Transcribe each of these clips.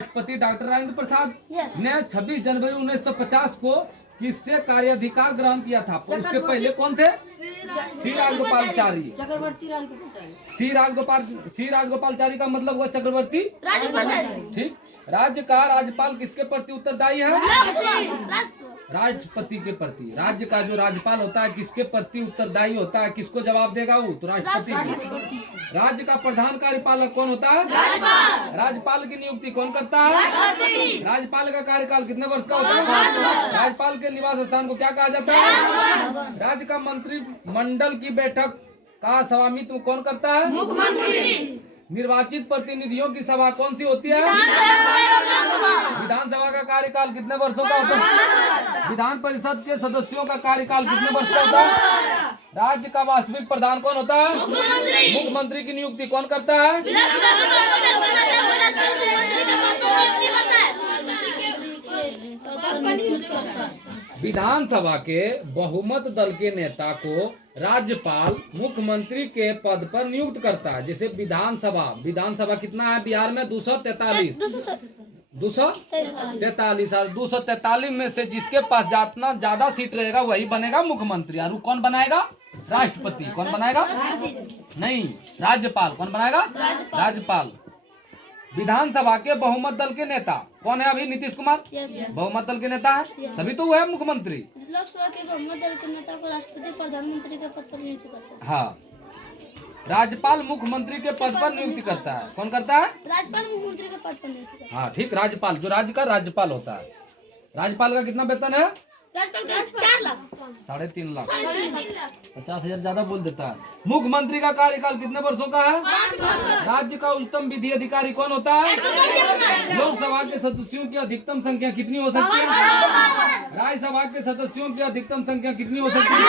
राष्ट्रपति डॉक्टर राजेंद्र प्रसाद ने 26 जनवरी 1950 को किससे कार्याधिकार ग्रहण किया था? उसके पहले कौन थे? सी राजगोपालाचारी। चक्रवर्ती राजगोपाल। सी राजगोपालाचारी का मतलब हुआ चक्रवर्ती। ठीक। राज्य का राज्यपाल किसके प्रति उत्तरदायी है? राष्ट्रपति के प्रति। राज्य का जो राज्यपाल होता है किसके प्रति उत्तरदायी होता है? किसको जवाब देगा वो? तो राष्ट्रपति। राज्य का प्रधान कार्यपालक कौन होता है? राज्यपाल की नियुक्ति कौन करता है? राज्यपाल का कार्यकाल कितने वर्ष का होता है? राज्यपाल के निवास स्थान को क्या कहा जाता है? राज्य का मंत्रिमंडल की बैठक का स्वामित्व कौन करता है? मुख्यमंत्री। निर्वाचित प्रतिनिधियों की सभा कौन सी होती है? विधानसभा का कार्यकाल कितने वर्षों का होता है? विधान परिषद के सदस्यों का कार्यकाल कितने वर्ष का होता है? राज्य का वास्तविक प्रधान कौन होता है? मुख्यमंत्री की नियुक्ति कौन करता है? विधानसभा के बहुमत दल के नेता को राज्यपाल मुख्यमंत्री के पद पर नियुक्त करता है। जैसे विधानसभा कितना है बिहार में? 243 और 243 में से जिसके पास जितना ज्यादा सीट रहेगा वही बनेगा मुख्यमंत्री। और कौन बनाएगा? राष्ट्रपति। कौन बनाएगा? नहीं, राज्यपाल। कौन बनाएगा? राज्यपाल। विधानसभा के बहुमत दल के नेता कौन है? अभी नीतीश कुमार बहुमत दल के नेता है, तभी तो वो है मुख्यमंत्री। लोकसभा के बहुमत दल के नेता को राष्ट्रपति प्रधानमंत्री के पद पर नियुक्त करता है। हाँ, राज्यपाल मुख्यमंत्री के पद पर नियुक्ति करता है। कौन करता है? राज्यपाल मुख्यमंत्री के पद पर नियुक्त करता है। हाँ ठीक, राज्यपाल जो राज्य का राज्यपाल होता है। राज्यपाल का कितना वेतन है? राज्यपाल का 4 लाख 3.5 लाख। 3.5 लाख 50,000 ज्यादा बोल देता है। मुख्यमंत्री का कार्यकाल कितने वर्षों का है? राज्य का उच्चतम विधि अधिकारी कौन होता है? लोकसभा के सदस्यों की अधिकतम संख्या कितनी हो सकती है? राज्यसभा के सदस्यों की अधिकतम संख्या कितनी हो सकती है?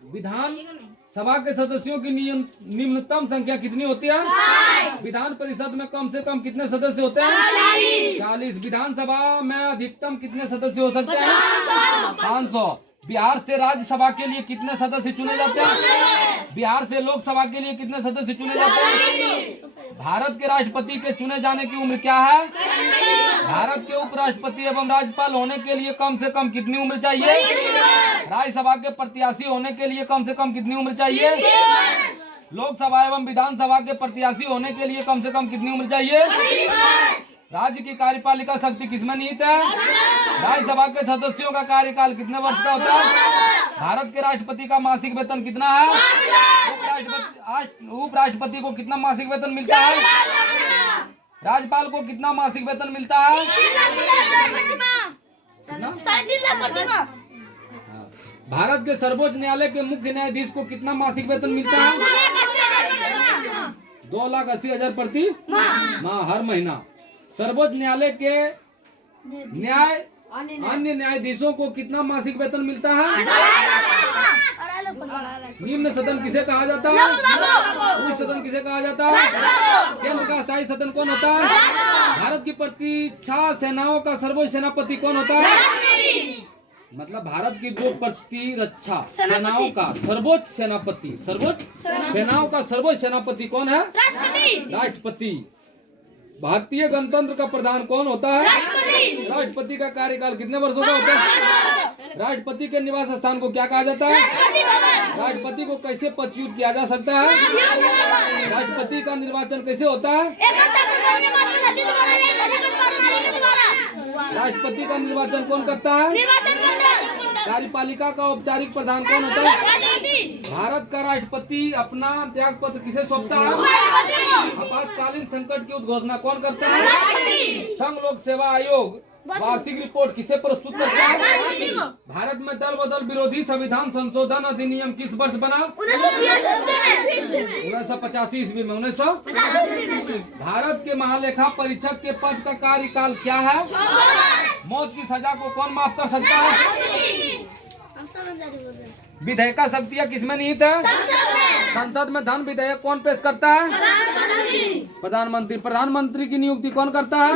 विधान सभा के सदस्यों की निम्नतम संख्या कितनी होती है? विधान परिषद में कम से कम कितने सदस्य होते हैं? 40। विधानसभा में अधिकतम कितने सदस्य हो सकते हैं? 500। बिहार से राज्यसभा के लिए कितने सदस्य चुने जाते हैं? बिहार से लोकसभा के लिए कितने सदस्य चुने जाते हैं? भारत के राष्ट्रपति के चुने जाने की उम्र क्या है? भारत के उपराष्ट्रपति एवं राज्यपाल होने के लिए कम से कम कितनी उम्र चाहिए? राज्यसभा के प्रत्याशी होने के लिए कम से कम कितनी उम्र चाहिए? लोकसभा एवं विधानसभा के प्रत्याशी होने के लिए कम से कम कितनी उम्र चाहिए? राज्य की कार्यपालिका शक्ति किसमें निहित है? राज्यसभा के सदस्यों का कार्यकाल कितने वर्ष का होता है? भारत के राष्ट्रपति का मासिक वेतन कितना है? उपराष्ट्रपति को कितना मासिक वेतन मिलता है? राज्यपाल को कितना मासिक वेतन मिलता है? भारत के सर्वोच्च न्यायालय के मुख्य न्यायाधीश को कितना मासिक वेतन मिलता है? 2,80,000 प्रति माह हर महीना। सर्वोच्च न्यायालय के अन्य न्यायाधीशों को कितना मासिक वेतन मिलता है? निम्न सदन किसे कहा जाता है? उच्च सदन किसे कहा जाता है? केंद्र का स्थायी सदन कौन होता है? भारत की प्रतिरक्षा सेनाओं का सर्वोच्च सेनापति कौन होता है? मतलब भारत की जो प्रतिरक्षा सेनाओं का सर्वोच्च सेनाओं का सर्वोच्च सेनापति कौन है? राष्ट्रपति। भारतीय गणतंत्र का प्रधान कौन होता है? राष्ट्रपति का कार्यकाल कितने वर्षों का होता है? राष्ट्रपति के निवास स्थान को क्या कहा जाता है? राष्ट्रपति को कैसे पदच्युत किया जा सकता है? राष्ट्रपति का निर्वाचन कैसे होता है? राष्ट्रपति का निर्वाचन कौन करता है? कार्यपालिका का औपचारिक प्रधान कौन होता है? भारत का राष्ट्रपति अपना त्याग पत्र किसे सौंपता है? आपातकालीन संकट की उद्घोषणा कौन करता है? संघ लोक सेवा आयोग वार्षिक रिपोर्ट किसे प्रस्तुत करता है? भारत में दल बदल विरोधी संविधान संशोधन अधिनियम किस वर्ष बना? 1985 ईस्वी में। 1985। भारत के महालेखा परीक्षक के पद का कार्यकाल क्या है? मौत की सजा को कौन माफ कर सकता है? विधेयक शक्तियाँ किसमें निहित है? संसद में धन विधेयक कौन पेश करता है? प्रधानमंत्री। प्रधानमंत्री की नियुक्ति कौन करता है?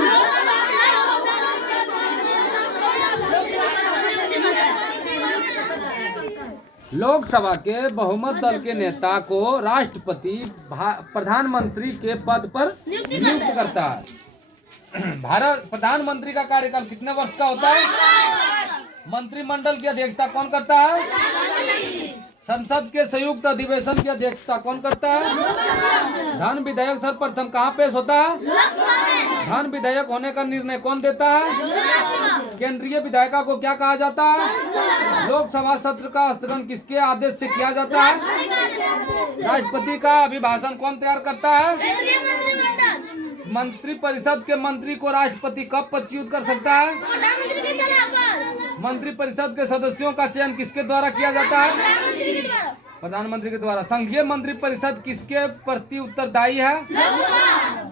लोकसभा के बहुमत दल के नेता को राष्ट्रपति प्रधानमंत्री के पद पर नियुक्त करता है। भारत प्रधानमंत्री का कार्यकाल कितने वर्ष का होता है? मंत्रिमंडल की अध्यक्षता कौन करता है? संसद के संयुक्त अधिवेशन की अध्यक्षता कौन करता है? धन विधेयक सर्वप्रथम कहाँ पेश होता है? धन विधेयक होने का निर्णय कौन देता है? केंद्रीय विधायिका को क्या कहा जाता है? लोकसभा सत्र का स्थगन किसके आदेश से किया जाता है? राष्ट्रपति का अभिभाषण कौन तैयार करता है? मंत्रिपरिषद के मंत्री को राष्ट्रपति कब पदच्युत कर सकता है? मंत्रिपरिषद के सदस्यों का चयन किसके द्वारा किया जाता है? प्रधानमंत्री के द्वारा। संघीय मंत्रिपरिषद किसके प्रति उत्तरदायी है?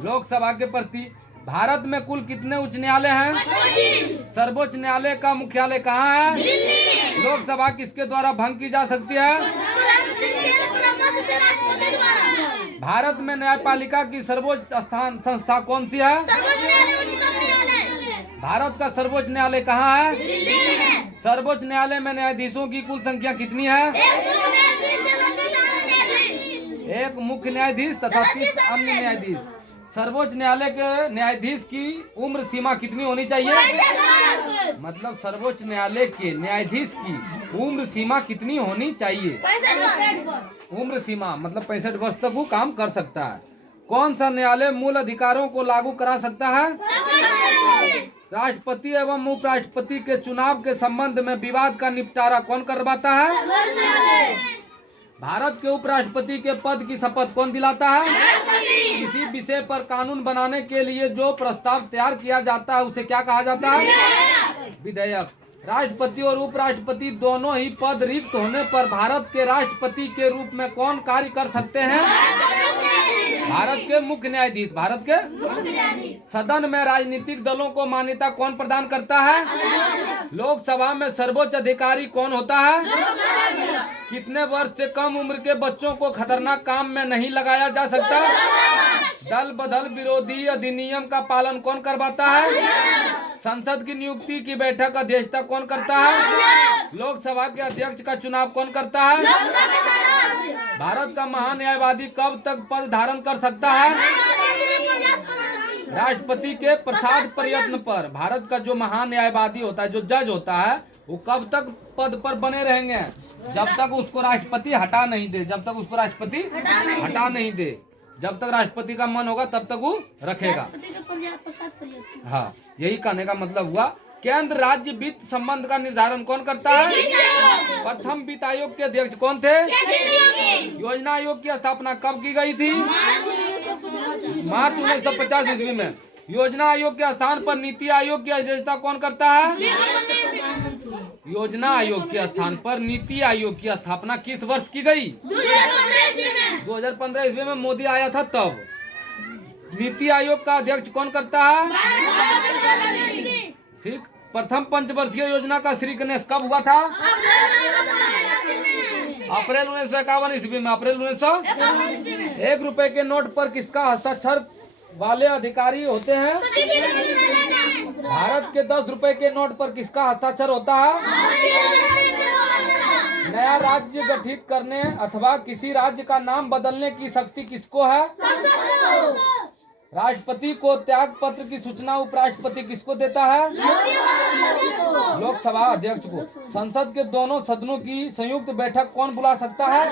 लोकसभा के प्रति। भारत में कुल कितने उच्च न्यायालय हैं? सर्वोच्च न्यायालय का मुख्यालय कहाँ है? लोकसभा किसके द्वारा भंग की जा सकती है? भारत में न्यायपालिका की सर्वोच्च संस्था कौन सी है? भारत का सर्वोच्च न्यायालय कहाँ है? सर्वोच्च न्यायालय में न्यायाधीशों की कुल संख्या कितनी है? एक मुख्य न्यायाधीश तथा 30 अन्य न्यायाधीश। सर्वोच्च न्यायालय के न्यायाधीश की उम्र सीमा कितनी होनी चाहिए? मतलब सर्वोच्च न्यायालय के न्यायाधीश की उम्र सीमा कितनी होनी चाहिए? उम्र सीमा मतलब 65 वर्ष तक वो काम कर सकता है। कौन सा न्यायालय मूल अधिकारों को लागू करा सकता है? राष्ट्रपति एवं उपराष्ट्रपति के चुनाव के संबंध में विवाद का निपटारा कौन करवाता है? भारत के उपराष्ट्रपति के पद की शपथ कौन दिलाता है? किसी विषय पर कानून बनाने के लिए जो प्रस्ताव तैयार किया जाता है उसे क्या कहा जाता है? विधेयक। राष्ट्रपति और उपराष्ट्रपति दोनों ही पद रिक्त होने पर भारत के राष्ट्रपति के रूप में कौन कार्य कर सकते हैं? भारत के मुख्य न्यायाधीश। भारत के सदन में राजनीतिक दलों को मान्यता कौन प्रदान करता है? लोकसभा में सर्वोच्च अधिकारी कौन होता है? कितने वर्ष से कम उम्र के बच्चों को खतरनाक काम में नहीं लगाया जा सकता? दल बदल विरोधी अधिनियम का पालन कौन करवाता है? संसद की नियुक्ति की बैठक अध्यक्षता कौन करता है? लोकसभा के अध्यक्ष का चुनाव कौन करता है? भारत का महान न्यायवादी कब तक पद धारण कर सकता है? राष्ट्रपति के प्रसाद प्रयत्न पर। भारत का जो महान न्यायवादी होता है, जो जज होता है, वो कब तक पद पर बने रहेंगे? जब तक उसको राष्ट्रपति हटा नहीं दे। जब तक उसको राष्ट्रपति हटा नहीं दे, जब तक राष्ट्रपति का मन होगा तब तक वो रखेगा। हाँ, यही कहने का मतलब हुआ। केंद्र राज्य वित्त संबंध का निर्धारण कौन करता है? प्रथम वित्त आयोग के अध्यक्ष कौन थे? योजना आयोग की स्थापना कब की गई थी? मार्च 1950 ईस्वी में। योजना आयोग के स्थान पर नीति आयोग की अध्यक्षता कौन करता है? योजना आयोग के स्थान पर नीति आयोग की स्थापना किस वर्ष की गई? 2015 ईस्वी में मोदी आया था तब। नीति आयोग का अध्यक्ष कौन करता है? ठीक। प्रथम पंचवर्षीय योजना का श्री गणेश कब हुआ था? अप्रैल 1951 ईस्वी में। अप्रैल 1951। 1 रुपए के नोट पर किसका हस्ताक्षर वाले अधिकारी होते हैं? भारत के 10 रुपए के नोट पर किसका हस्ताक्षर होता है? नया राज्य गठित करने अथवा किसी राज्य का नाम बदलने की शक्ति किसको है? राष्ट्रपति को त्याग पत्र की सूचना उपराष्ट्रपति किसको देता है? लोकसभा अध्यक्ष को। संसद के दोनों सदनों की संयुक्त बैठक कौन बुला सकता है?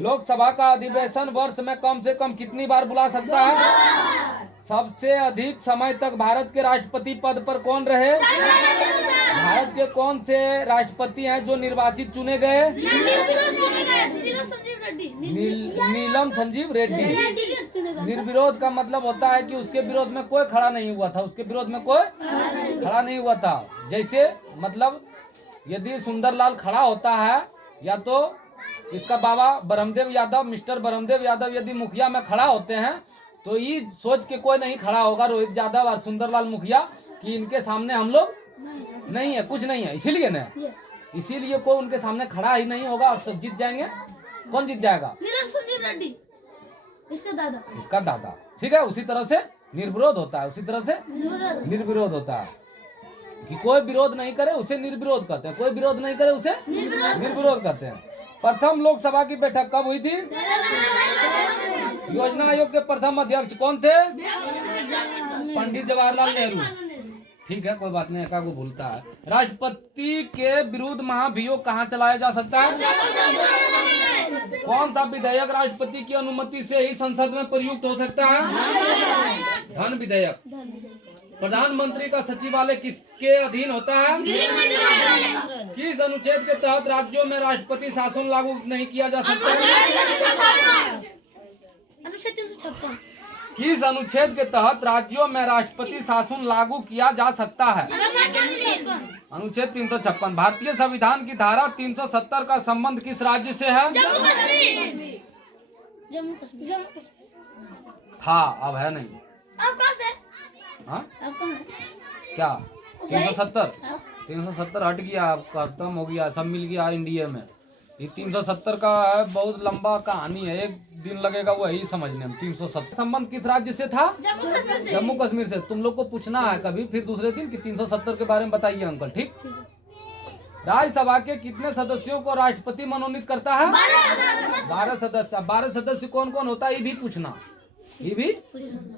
लोकसभा का अधिवेशन वर्ष में कम से कम कितनी बार बुला सकता है? सबसे अधिक समय तक भारत के राष्ट्रपति पद पर कौन रहे? भारत के कौन से राष्ट्रपति हैं जो निर्वाचित चुने गए? नीलम संजीव रेड्डी। निर्विरोध का मतलब होता है कि उसके विरोध में कोई खड़ा नहीं हुआ था। उसके विरोध में कोई खड़ा नहीं हुआ था। जैसे मतलब यदि सुंदरलाल खड़ा होता है या तो इसका बाबा ब्रह्मदेव यादव, मिस्टर ब्रह्मदेव यादव यदि मुखिया में खड़ा होते हैं तो ये सोच के कोई नहीं खड़ा होगा रोहित यादव और सुंदरलाल मुखिया कि इनके सामने हम लोग नहीं है, कुछ नहीं है, इसीलिए ना, इसीलिए कोई उनके सामने खड़ा ही नहीं होगा और सब जीत जाएंगे। कौन जीत जाएगा? नीलम संजीव रेड्डी, इसका दादा। ठीक है, उसी तरह से निर्विरोध होता है। उसी तरह से निर्विरोध होता है कि कोई विरोध नहीं करे उसे निर्विरोध कहते हैं, कोई विरोध नहीं करे उसे निर्विरोध कहते हैं। प्रथम लोकसभा की बैठक कब हुई थी? योजना आयोग के प्रथम अध्यक्ष कौन थे? पंडित जवाहरलाल नेहरू। ठीक है, कोई बात नहीं, एका को भूलता है। राष्ट्रपति के विरुद्ध महाभियोग कहाँ चलाया जा सकता है? कौन सा विधेयक राष्ट्रपति की अनुमति से ही संसद में प्रयुक्त हो सकता है? धन विधेयक। प्रधानमंत्री का सचिवालय किसके अधीन होता है? किस अनुच्छेद के तहत राज्यों में राष्ट्रपति शासन लागू नहीं किया जा सकता है? अनुच्छेद 356। किस अनुच्छेद के तहत राज्यों में राष्ट्रपति शासन लागू किया जा सकता है? अनुच्छेद 356। भारतीय संविधान की धारा 370 का संबंध किस राज्य से है? जम्मू कश्मीर। था, अब है नहीं। अब कहाँ से? हाँ अब कहाँ है? क्या 370? अब 370 हट गया, अब खत्म हो गया, सब मिल गया इंडिया में। ये 370 का है, बहुत लंबा कहानी है, एक दिन लगेगा वही समझने में। 370 संबंध किस राज्य से था? जम्मू कश्मीर से। जम्मू कश्मीर से। तुम लोग को पूछना है कभी फिर दूसरे दिन कि 370 के बारे में बताइए अंकल। ठीक। राज्यसभा के कितने सदस्यों को राष्ट्रपति मनोनीत करता है? 12 सदस्य। 12 सदस्य कौन कौन होता है ये भी पूछना। ये भी,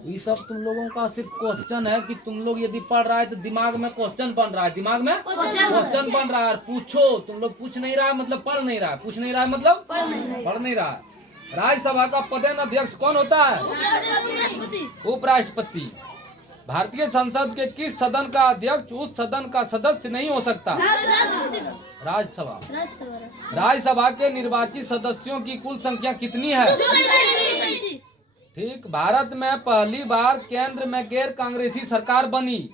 ये सब तुम लोगों का सिर्फ क्वेश्चन है कि तुम लोग यदि पढ़ रहा है तो दिमाग में क्वेश्चन बन रहा है, दिमाग में क्वेश्चन बन रहा है। पूछो, तुम लोग पूछ नहीं रहा है मतलब पढ़ नहीं रहा है, पूछ नहीं रहा है मतलब पढ़ नहीं रहा है। राज्यसभा का पदेन अध्यक्ष कौन होता है? उपराष्ट्रपति। भारतीय संसद के किस सदन का अध्यक्ष उस सदन का सदस्य नहीं हो सकता? राज्यसभा। राज्यसभा के निर्वाचित सदस्यों की कुल संख्या कितनी है? ठीक। भारत में पहली बार केंद्र में गैर कांग्रेसी सरकार बनी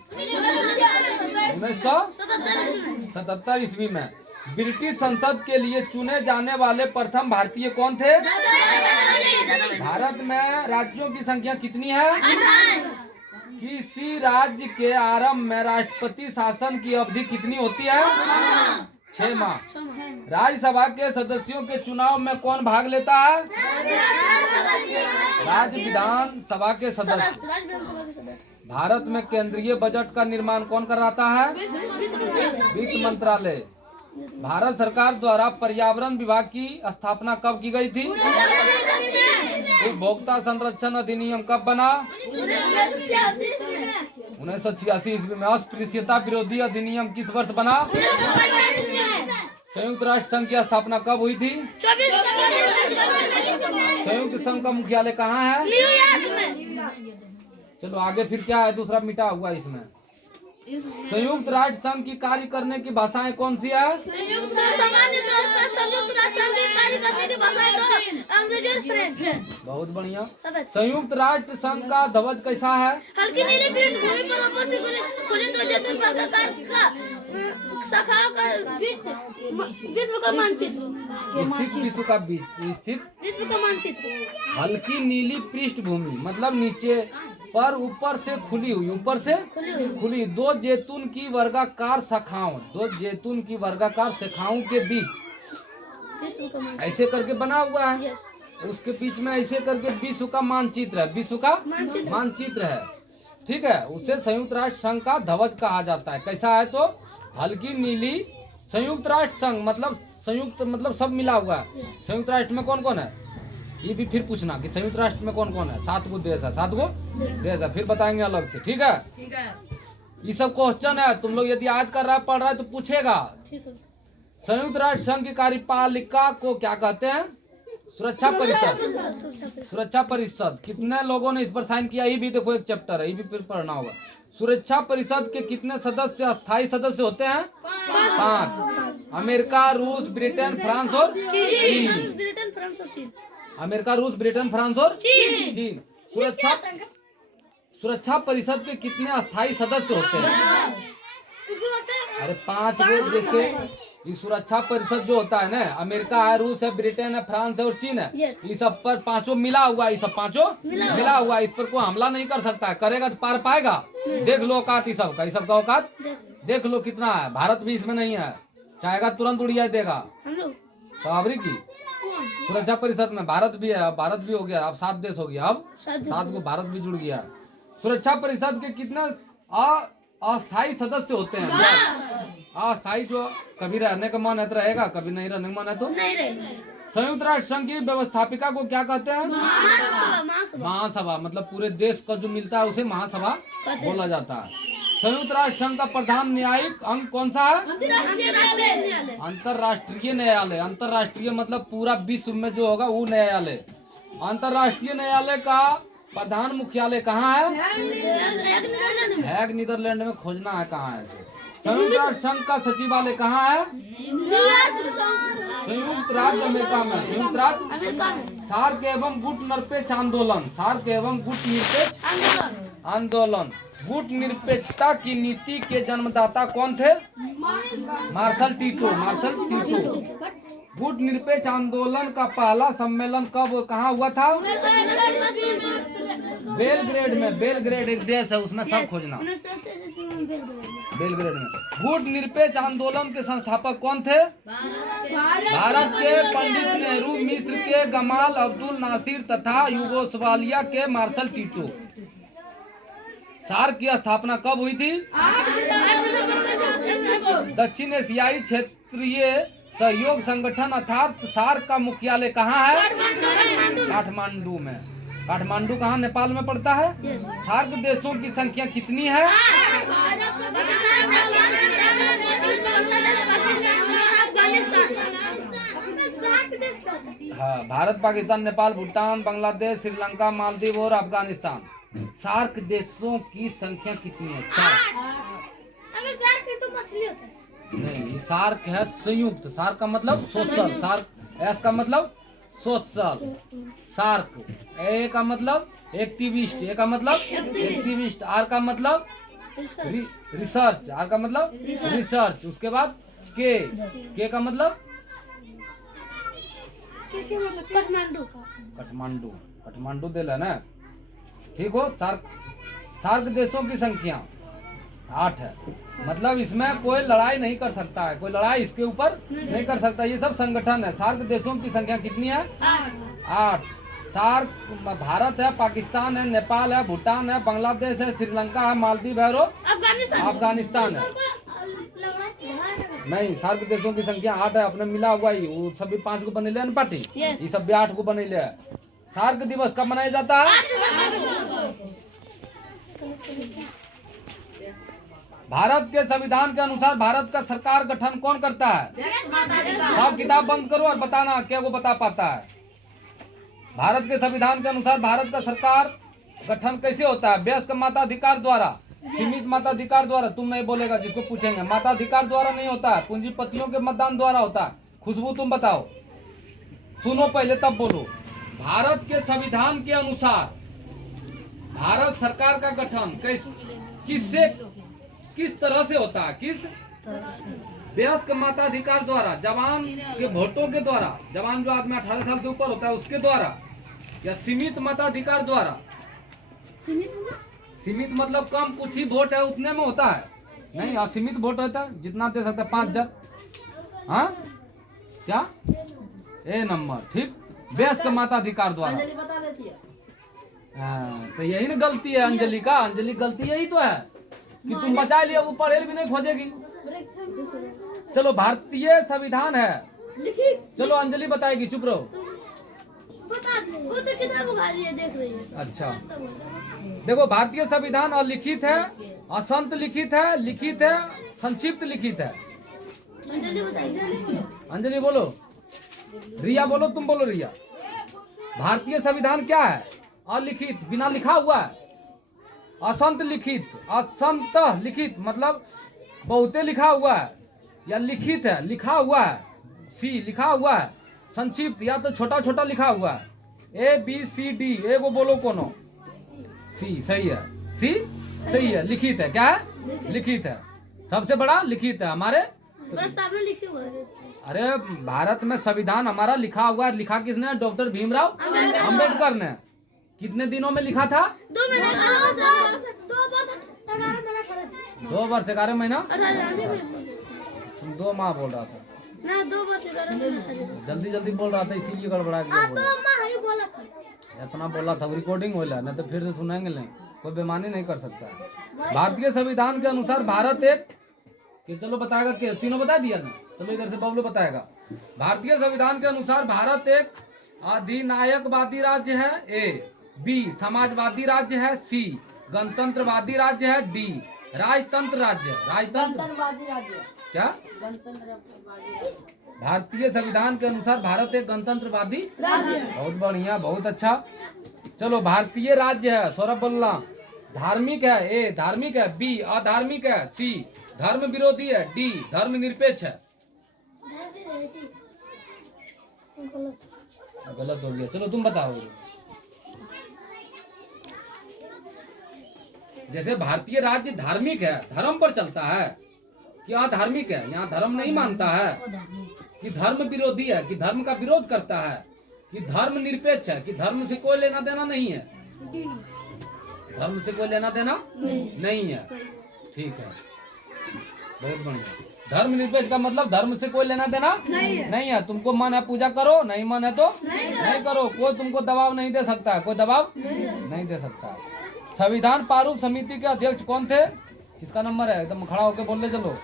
1977 ईस्वी में। ब्रिटिश संसद के लिए चुने जाने वाले प्रथम भारतीय कौन थे? भारत में राज्यों की संख्या कितनी है? किसी राज्य के आरंभ में राष्ट्रपति शासन की अवधि कितनी होती है? 6 माह। राज्यसभा के सदस्यों के चुनाव में कौन भाग लेता है? राज्य विधानसभा के सदस्य। भारत में केंद्रीय बजट का निर्माण कौन कराता है? वित्त मंत्रालय। भारत सरकार द्वारा पर्यावरण विभाग की स्थापना कब की गई थी? उपभोक्ता संरक्षण अधिनियम कब बना? 1986 ईस्वी में। अस्पृश्यता विरोधी अधिनियम किस वर्ष बना? संयुक्त राष्ट्र संघ की स्थापना कब हुई थी? संयुक्त संघ का मुख्यालय कहाँ है? चलो आगे फिर क्या है, दूसरा मिटा हुआ इसमें। संयुक्त राष्ट्र संघ की कार्य करने की भाषाएं कौन सी है? सामान्य तौर पर संयुक्त राष्ट्र संघ की कार्य करने की भाषाएं तो अंग्रेजी और फ्रेंच। बहुत बढ़िया। संयुक्त राष्ट्र संघ का ध्वज कैसा है? हल्की नीली पृष्ठभूमि पर ऊपर से खुले दो जैतून का शाखाओं का विश्व का मानचित्र। विश्व का स्थित विश्व का मानचित्र। हल्की नीली पृष्ठभूमि मतलब नीचे पर ऊपर से खुली हुई, ऊपर से खुली दो जैतून की वर्गाकार शाखाओं, दो जैतून की वर्गाकार शाखाओं के बीच ऐसे करके बना हुआ है। उसके बीच में ऐसे करके विश्व का मानचित्र है, विश्व का मानचित्र है। ठीक है, उसे संयुक्त राष्ट्र संघ का ध्वज कहा जाता है। कैसा है तो हल्की नीली। संयुक्त राष्ट्र संघ मतलब संयुक्त मतलब सब मिला हुआ है। संयुक्त राष्ट्र में कौन कौन है ये भी फिर पूछना कि संयुक्त राष्ट्र में कौन कौन है। 7 गो देश है, 7 गो देश है, फिर बताएंगे अलग से। ठीक है, ये सब क्वेश्चन है, तुम लोग यदि याद कर रहा है पढ़ रहा है तो पूछेगा। संयुक्त राष्ट्र संघ की कार्यपालिका को क्या कहते हैं? सुरक्षा परिषद। सुरक्षा परिषद। कितने लोगों ने इस पर साइन किया ये भी देखो, एक चैप्टर है, ये भी फिर पढ़ना होगा। सुरक्षा परिषद के कितने सदस्य स्थायी सदस्य होते हैं? 5। अमेरिका, रूस, ब्रिटेन, फ्रांस और चीन। अमेरिका, रूस, ब्रिटेन, फ्रांस और चीन। सुरक्षा परिषद के कितने अस्थायी सदस्य होते हैं? अरे 5 लोग। जैसे ये सुरक्षा परिषद जो होता है ना, अमेरिका है, रूस है, ब्रिटेन है, फ्रांस है और चीन है, ये सब पर 5 मिला हुआ, ये सब 5 मिला हुआ। इस पर कोई हमला नहीं कर सकता है, करेगा तो पार पाएगा। देख लो औकात इस सब का औकात देख लो कितना है। भारत भी इसमें नहीं है, चाहेगा तुरंत उड़िया देगा। तो अमरीकी सुरक्षा परिषद में भारत भी है, अब भारत भी हो गया, अब 7 देश हो गया, अब 7 को भारत भी जुड़ गया। सुरक्षा परिषद के कितने अस्थायी सदस्य होते हैं? अस्थायी जो कभी रहने का मन है तो रहेगा, कभी नहीं रहने का मन है तो नहीं रहेगा। संयुक्त राष्ट्र संघ की व्यवस्थापिका को क्या कहते हैं? महासभा महासभा महासभा। मतलब पूरे देश का जो मिलता है उसे महासभा बोला जाता है। संयुक्त राष्ट्र संघ का प्रधान न्यायिक अंग कौन सा है? अंतर्राष्ट्रीय न्यायालय अंतर्राष्ट्रीय न्यायालय। अंतर्राष्ट्रीय मतलब पूरा विश्व में जो होगा वो न्यायालय। अंतर्राष्ट्रीय न्यायालय का प्रधान मुख्यालय कहाँ है? हैग, नीदरलैंड में। खोजना है कहाँ है। संयुक्त राष्ट्र संघ का सचिवालय कहाँ है? संयुक्त राज्य अमेरिका में। संयुक्त राज्य अमेरिका में। सार्क एवं गुट निरपेक्ष आंदोलन। सार्क एवं गुट निरपेक्ष आंदोलन। गुट निरपेक्षता की नीति के जन्मदाता कौन थे? Marshal Tito. Marshal Tito. गुट निरपेक्ष आंदोलन का पहला सम्मेलन कब कहाँ हुआ था? बेलग्रेड में। बेलग्रेड एक देश है, उसमें सब खोजना। बेलग्रेड में। गुट निरपेक्ष आंदोलन के संस्थापक कौन थे? भारत के पंडित नेहरू, मिस्र के गमाल अब्दुल नासिर तथा यूगोस्लाविया के मार्शल टीटो। सार्क की स्थापना कब हुई थी? दक्षिण एशियाई क्षेत्रीय सहयोग संगठन अर्थात सार्क का मुख्यालय कहाँ है? काठमांडू में। काठमांडू कहाँ नेपाल में पड़ता है? सार्क देशों की संख्या कितनी है? हाँ, भारत, पाकिस्तान, नेपाल, भूटान, बांग्लादेश, श्रीलंका, मालदीव और अफगानिस्तान। सार्क देशों की संख्या कितनी है? नहीं, सार्क है संयुक्त। सार्क का मतलब सोशल। सार्क एस का मतलब सोशल। सार्क ए का मतलब एक्टिविस्ट। ए का मतलब एक्टिविस्ट। आर का मतलब रिसर्च। आर का मतलब रिसर्च। उसके बाद के का मतलब काठमांडू। काठमांडू दे लेना। ठीक हो। सार्क देशों की संख्या 8 है। मतलब इसमें कोई लड़ाई नहीं कर सकता है, कोई लड़ाई इसके ऊपर नहीं कर सकता। ये सब संगठन है। सार्क देशों की संख्या कितनी है? 8। सार्क भारत है, पाकिस्तान है, नेपाल है, भूटान है, बांग्लादेश है, श्रीलंका है, मालदीव है और अफगानिस्तान है। नहीं, सार्क देशों की संख्या 8 है। अपने मिला हुआ ही वो सभी 5 को बनेले है पार्टी। ये सब भी 8 को बनेले है। सार्क दिवस कब मनाया जाता है? भारत के संविधान के अनुसार भारत का सरकार गठन कौन करता है? सब किताब बंद करो और बताना क्या वो बता पाता है। भारत के संविधान के अनुसार भारत का सरकार गठन कैसे होता है? वयस्क मताधिकार द्वारा, सीमित मताधिकार द्वारा। तुम नहीं बोलेगा, जिसको पूछेंगे। मताधिकार द्वारा नहीं होता है, पूंजीपतियों के मतदान द्वारा होता है। खुशबू तुम बताओ, सुनो पहले तब बोलो। भारत के संविधान के अनुसार भारत सरकार का गठन किस तरह से होता है? किस वयस्क मताधिकार द्वारा, जवान के वोटों के द्वारा, जवान जो आदमी 18 साल से ऊपर होता है उसके द्वारा, या सीमित मताधिकार द्वारा। सीमित मतलब कम कुछ ही वोट है उतने में होता है। नहीं, असीमित वोट होता है, जितना दे सकता है 5000। हाँ क्या ए नंबर। ठीक, वयस्क मताधिकार द्वारा। हाँ, तो यही ना गलती है अंजलि का। अंजलि गलती यही तो है कि तुम बचा लिया, वो पढ़े भी नहीं खोजेगी। चलो, भारतीय संविधान है। चलो अंजलि बताएगी, चुप रहो। वो तो किताब उठा लिए देख रही है। अच्छा देखो, भारतीय संविधान अलिखित है, असंत लिखित है, लिखित है, संक्षिप्त लिखित है। अंजलि बताइए। अंजलि बोलो। रिया बोलो, तुम बोलो रिया। भारतीय संविधान क्या है? अलिखित, बिना लिखा हुआ है। असंत लिखित, असंत लिखित मतलब बहुते लिखा हुआ है, या लिखित है, लिखा हुआ है, सी लिखा हुआ है। संक्षिप्त या तो छोटा छोटा लिखा हुआ है। ABCD ए वो बोलो कोनो। सी सही है, सी सही है। लिखित है, क्या है? लिखित है। सबसे बड़ा लिखित है हमारे। प्रस्तावना लिखी हुआ है। अरे भारत में संविधान हमारा लिखा हुआ है। लिखा किसने? डॉक्टर भीमराव अंबेडकर ने। कितने दिनों में लिखा था? 2 महीने 2 वर्ष 11 महीना। तुम 2 माह बोल रहा था ना, 2 वर्ष 11 महीने। जल्दी जल्दी बोल रहा था, इसीलिए गड़बड़ा गया। 2 माह ही बोला था। इतना बोला था, रिकॉर्डिंग होला नहीं तो फिर से सुनेंगे नहीं, कोई बेमानी नहीं कर सकता है। भारतीय संविधान के अनुसार भारत एक, चलो बताएगा, तीनों बता दिया ना। चलो इधर से बबलू बताएगा। भारतीय संविधान के अनुसार भारत एक अधिनायकवादी राज्य है, ए। बी समाजवादी राज्य है, सी गणतंत्रवादी राज्य है, डी राजतंत्र राज्य है। राजतंत्र क्या? भारतीय संविधान के अनुसार भारत एक गणतंत्रवादी राज्य। बहुत बढ़िया, बहुत अच्छा। चलो भारतीय राज्य है, सौरभ बोलना। धार्मिक है, ए धार्मिक है, बी अधार्मिक है, सी धर्म विरोधी है, डी धर्म निरपेक्ष है। गलत हो गया, चलो तुम बताओ। जैसे भारतीय राज्य धार्मिक है, धर्म पर चलता है, कि अधार्मिक है, यहाँ धर्म नहीं मानता है, कि धर्म विरोधी है, कि धर्म का विरोध करता है, कि धर्म निरपेक्ष है, कि धर्म से कोई लेना देना नहीं है। धर्म से कोई लेना देना नहीं है। ठीक है, बहुत बढ़िया। धर्म निरपेक्ष का मतलब धर्म से कोई लेना देना नहीं है। तुमको मन है पूजा करो, नहीं मन है तो नहीं करो। कोई तुमको दबाव नहीं दे सकता है, कोई दबाव नहीं दे सकता है। संविधान प्रारूप समिति के अध्यक्ष कौन थे? किसका नंबर है? एकदम खड़ा होकर बोल ले चलो।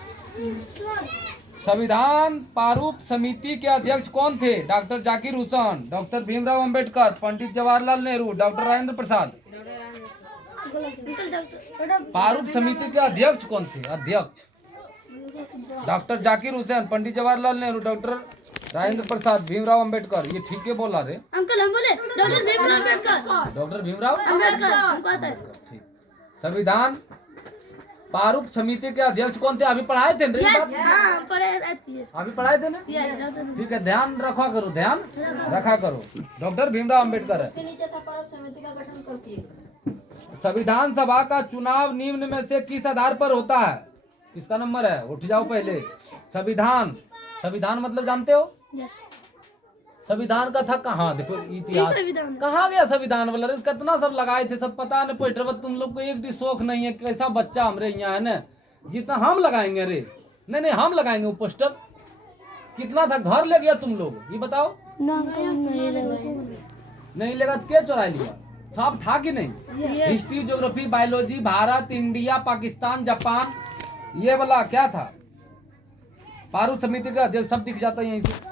संविधान प्रारूप समिति के अध्यक्ष कौन थे? Doctor Zakir Hussain, doctor Bhimrao Ambedkar, Pandit Jawaharlal Nehru, doctor Rajendra Prasad. प्रारूप समिति के अध्यक्ष कौन थे? अध्यक्ष डॉक्टर जाकिर हुसैन, पंडित जवाहरलाल नेहरू, डॉक्टर राजेंद्र प्रसाद, भीमराव अंबेडकर। ये ठीक है बोला रे अंकल, हम बोले डॉक्टर भीमराव अम्बेडकर। डॉक्टर भीमराव अम्बेडकर हमको आता है। ठीक। संविधान प्रारूप समिति के अध्यक्ष कौन थे? अभी पढ़ाए थे ना? हाँ, पढ़े अभी पढ़ाए थे ना? ठीक है, ध्यान रखा करो, ध्यान रखा करो। डॉक्टर भीमराव अंबेडकर है। संविधान सभा का चुनाव निम्न में से किस आधार पर होता है? किसका नंबर है? उठ जाओ पहले। संविधान, संविधान मतलब जानते हो? संविधान का था कहाँ? देखो इतिहास कहाँ गया संविधान वाला? कितना सब लगाए थे, सब पता नहीं। पोस्टर पर तुम लोग को एक भी शौक नहीं है। कैसा बच्चा हमरे यहाँ है ना, जितना हम लगाएंगे रे। नहीं हम लगाएंगे वो पोस्टर। कितना था? घर ले गया तुम लोग, ये बताओ। नहीं लगा तो क्या चुरा लिया? सब था कि नहीं? History, geography, biology, Bharat, India, Pakistan, Japan, ये वाला क्या था? प्रारूप समिति का अध्यक्ष सब दिख जाता है यहीं से।